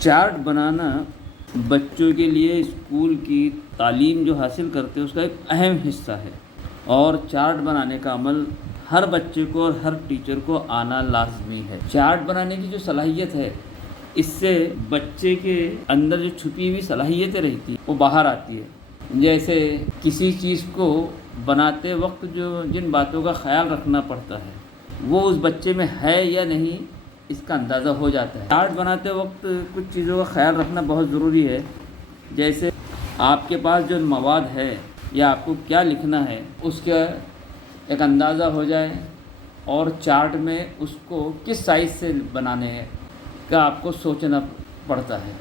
Chart بنانا بچوں کے لیے اسکول کی تعلیم جو حاصل کرتے ہیں اس کا ایک اہم حصہ ہے، اور چارٹ بنانے کا عمل ہر بچے کو اور ہر ٹیچر کو آنا لازمی ہے۔ چارٹ بنانے کی جو صلاحیت ہے، اس سے بچے کے اندر جو چھپی ہوئی صلاحیتیں رہتی ہیں وہ باہر آتی ہے۔ جیسے کسی چیز کو بناتے وقت جن باتوں کا خیال رکھنا پڑتا ہے وہ اس بچے میں ہے یا نہیں، اس کا اندازہ ہو جاتا ہے۔ چارٹ بناتے وقت کچھ چیزوں کا خیال رکھنا بہت ضروری ہے، جیسے آپ کے پاس جو مواد ہے یا آپ کو کیا لکھنا ہے اس کا ایک اندازہ ہو جائے، اور چارٹ میں اس کو کس سائز سے بنانے ہیں کا آپ کو سوچنا پڑتا ہے۔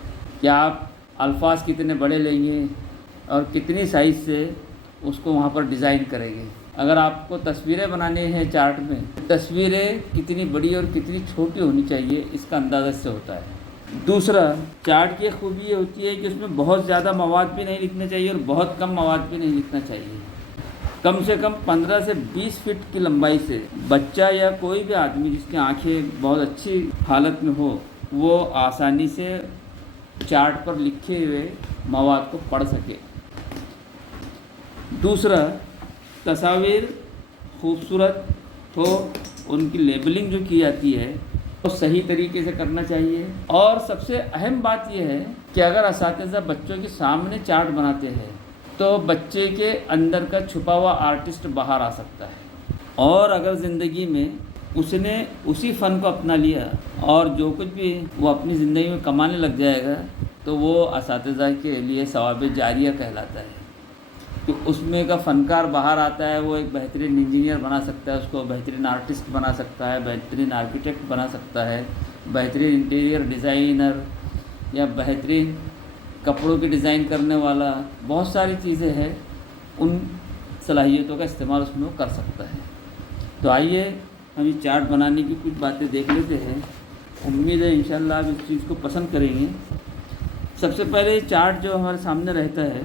کیا آپ الفاظ کتنے بڑے لیں گے اور کتنی سائز سے اس کو وہاں پر ڈیزائن کریں گے۔ اگر آپ کو تصویریں بنانے ہیں چارٹ میں، تصویریں کتنی بڑی اور کتنی چھوٹی ہونی چاہیے اس کا اندازہ سے ہوتا ہے۔ دوسرا، چارٹ کی خوبی یہ ہوتی ہے کہ اس میں بہت زیادہ مواد بھی نہیں لکھنا چاہیے اور بہت کم مواد بھی نہیں لکھنا چاہیے۔ کم سے کم 15 سے 20 فٹ کی لمبائی سے بچہ یا کوئی بھی آدمی جس کی آنکھیں بہت اچھی حالت میں ہو وہ آسانی سے چارٹ پر لکھے ہوئے مواد کو پڑھ سکے۔ دوسرا، تصاویر خوبصورت ہو، ان کی لیبلنگ جو کی جاتی ہے وہ صحیح طریقے سے کرنا چاہیے۔ اور سب سے اہم بات یہ ہے کہ اگر اساتذہ بچوں کے سامنے چارٹ بناتے ہیں تو بچے کے اندر کا چھپا ہوا آرٹسٹ باہر آ سکتا ہے، اور اگر زندگی میں اس نے اسی فن کو اپنا لیا اور جو کچھ بھی وہ اپنی زندگی میں کمانے لگ جائے گا تو وہ اساتذہ کے لیے ثواب جاریہ کہلاتا ہے، کہ اس میں کا فنکار باہر آتا ہے، وہ ایک بہترین انجینئر بنا سکتا ہے، اس کو بہترین آرٹسٹ بنا سکتا ہے، بہترین آرکیٹیکٹ بنا سکتا ہے، بہترین انٹیریئر ڈیزائنر یا بہترین کپڑوں کی ڈیزائن کرنے والا، بہت ساری چیزیں ہیں، ان صلاحیتوں کا استعمال اس میں وہ کر سکتا ہے۔ تو آئیے ہم یہ چارٹ بنانے کی کچھ باتیں دیکھ لیتے ہیں، امید ہے انشاءاللہ آپ اس چیز کو پسند کریں گے۔ سب سے پہلے چارٹ جو ہمارے سامنے رہتا ہے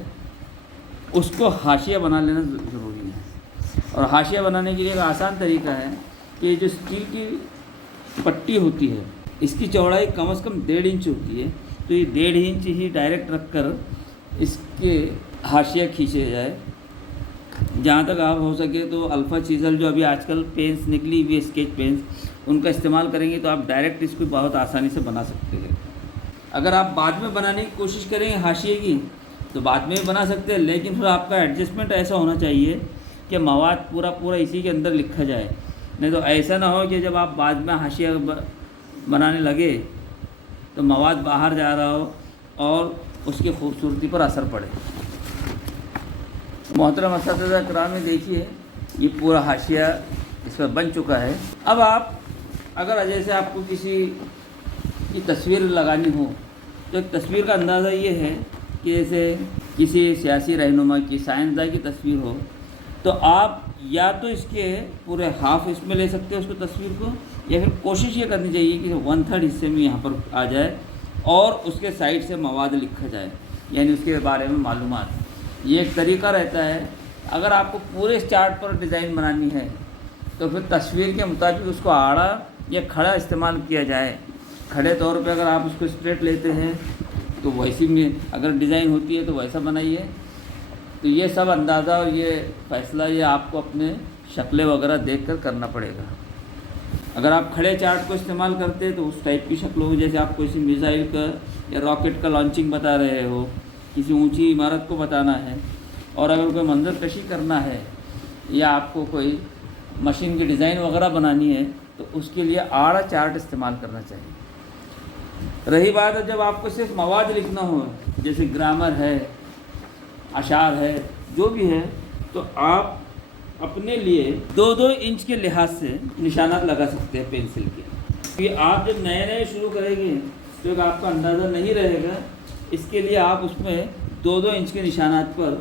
اس کو حاشیہ بنا لینا ضروری ہے، اور حاشیہ بنانے کے لیے ایک آسان طریقہ ہے کہ جو اسٹیل کی پٹی ہوتی ہے اس کی چوڑائی کم از کم 1.5 انچ ہوتی ہے، تو یہ 1.5 انچ ہی ڈائریکٹ رکھ کر اس کے حاشیہ کھینچے جائے۔ جہاں تک آپ ہو سکے تو الفا چیزل جو ابھی آج کل پینس نکلی ہوئی اسکیچ پینس، ان کا استعمال کریں گے تو آپ ڈائریکٹ اس کو بہت آسانی سے بنا سکتے ہیں۔ اگر آپ بعد میں بنانے کی کوشش کریں گے حاشیے کی تو بعد میں بھی بنا سکتے ہیں، لیکن پھر آپ کا ایڈجسٹمنٹ ایسا ہونا چاہیے کہ مواد پورا اسی کے اندر لکھا جائے، نہیں تو ایسا نہ ہو کہ جب آپ بعد میں حاشیہ بنانے لگے تو مواد باہر جا رہا ہو اور اس کی خوبصورتی پر اثر پڑے۔ محترم اساتذہ کرام، دیکھیے یہ پورا حاشیہ اس پر بن چکا ہے۔ اب آپ اگر جیسے آپ کو کسی کی تصویر لگانی ہو تو ایک تصویر کا اندازہ یہ ہے کہ جیسے کسی سیاسی رہنما کی، سائنسداں کی تصویر ہو تو آپ یا تو اس کے پورے ہاف اس میں لے سکتے ہیں اس کو تصویر کو، یا پھر کوشش یہ کرنی چاہیے کہ 1/3 حصے میں یہاں پر آ جائے اور اس کے سائڈ سے مواد لکھا جائے، یعنی اس کے بارے میں معلومات۔ یہ ایک طریقہ رہتا ہے۔ اگر آپ کو پورے چارٹ پر ڈیزائن بنانی ہے تو پھر تصویر کے مطابق اس کو آڑا یا کھڑا استعمال کیا جائے۔ کھڑے طور پہ اگر آپ اس کو اسٹریٹ لیتے ہیں تو ویسی میں اگر ڈیزائن ہوتی ہے تو ویسا بنائیے۔ تو یہ سب اندازہ اور یہ فیصلہ یہ آپ کو اپنے شکلیں وغیرہ دیکھ کر کرنا پڑے گا۔ اگر آپ کھڑے چارٹ کو استعمال کرتے تو اس ٹائپ کی شکل ہوگی، جیسے آپ کسی میزائل کا یا راکٹ کا لانچنگ بتا رہے ہو، کسی اونچی عمارت کو بتانا ہے، اور اگر کوئی منظر کشی کرنا ہے یا آپ کو کوئی مشین کی ڈیزائن وغیرہ بنانی ہے تو اس کے لیے آڑا چارٹ استعمال کرنا چاہیے۔ رہی بات ہے جب آپ کو صرف مواد لکھنا ہو، جیسے گرامر ہے، اشعار ہے، جو بھی ہے، تو آپ اپنے لیے 2 انچ کے لحاظ سے نشانات لگا سکتے ہیں پینسل کے، کہ آپ جب نئے شروع کریں گے تو آپ کا اندازہ نہیں رہے گا، اس کے لیے آپ اس میں 2 انچ کے نشانات پر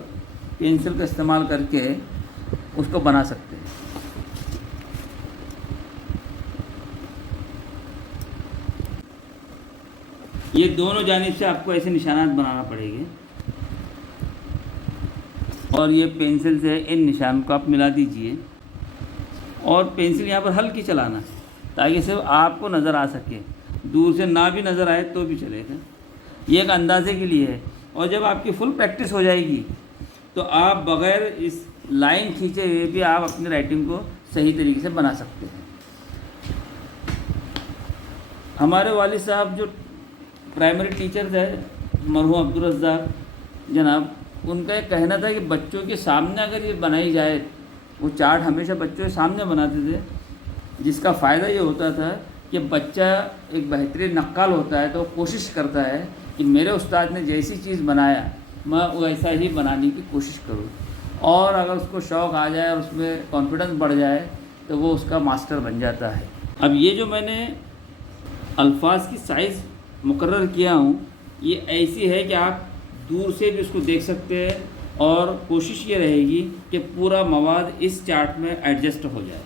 پینسل کا استعمال کر کے اس کو بنا سکتے ہیں۔ یہ دونوں جانب سے آپ کو ایسے نشانات بنانا پڑیں گے، اور یہ پینسل سے ان نشان کو آپ ملا دیجئے، اور پینسل یہاں پر ہلکی چلانا تاکہ صرف آپ کو نظر آ سکے، دور سے نہ بھی نظر آئے تو بھی چلے گا۔ یہ ایک اندازے کے لیے ہے. اور جب آپ کی فل پریکٹس ہو جائے گی تو آپ بغیر اس لائن کھینچے ہوئے بھی آپ اپنی رائٹنگ کو صحیح طریقے سے بنا سکتے ہیں. ہمارے والد صاحب جو پرائمری ٹیچر تھے مرحوم عبدالرزاق جناب، ان کا ایک کہنا تھا کہ بچوں کے سامنے اگر یہ بنائی جائے، وہ چارٹ ہمیشہ بچوں کے سامنے بناتے تھے، جس کا فائدہ یہ ہوتا تھا کہ بچہ ایک بہترین نقال ہوتا ہے تو کوشش کرتا ہے کہ میرے استاد نے جیسی چیز بنایا میں ویسا ہی بنانے کی کوشش کروں، اور اگر اس کو شوق آ جائے اور اس میں کانفیڈنس بڑھ جائے تو وہ اس کا ماسٹر بن جاتا ہے. اب یہ جو میں نے الفاظ کی سائز مقرر کیا ہوں، یہ ایسی ہے کہ آپ دور سے بھی اس کو دیکھ سکتے ہیں، اور کوشش یہ رہے گی کہ پورا مواد اس چارٹ میں ایڈجسٹ ہو جائے.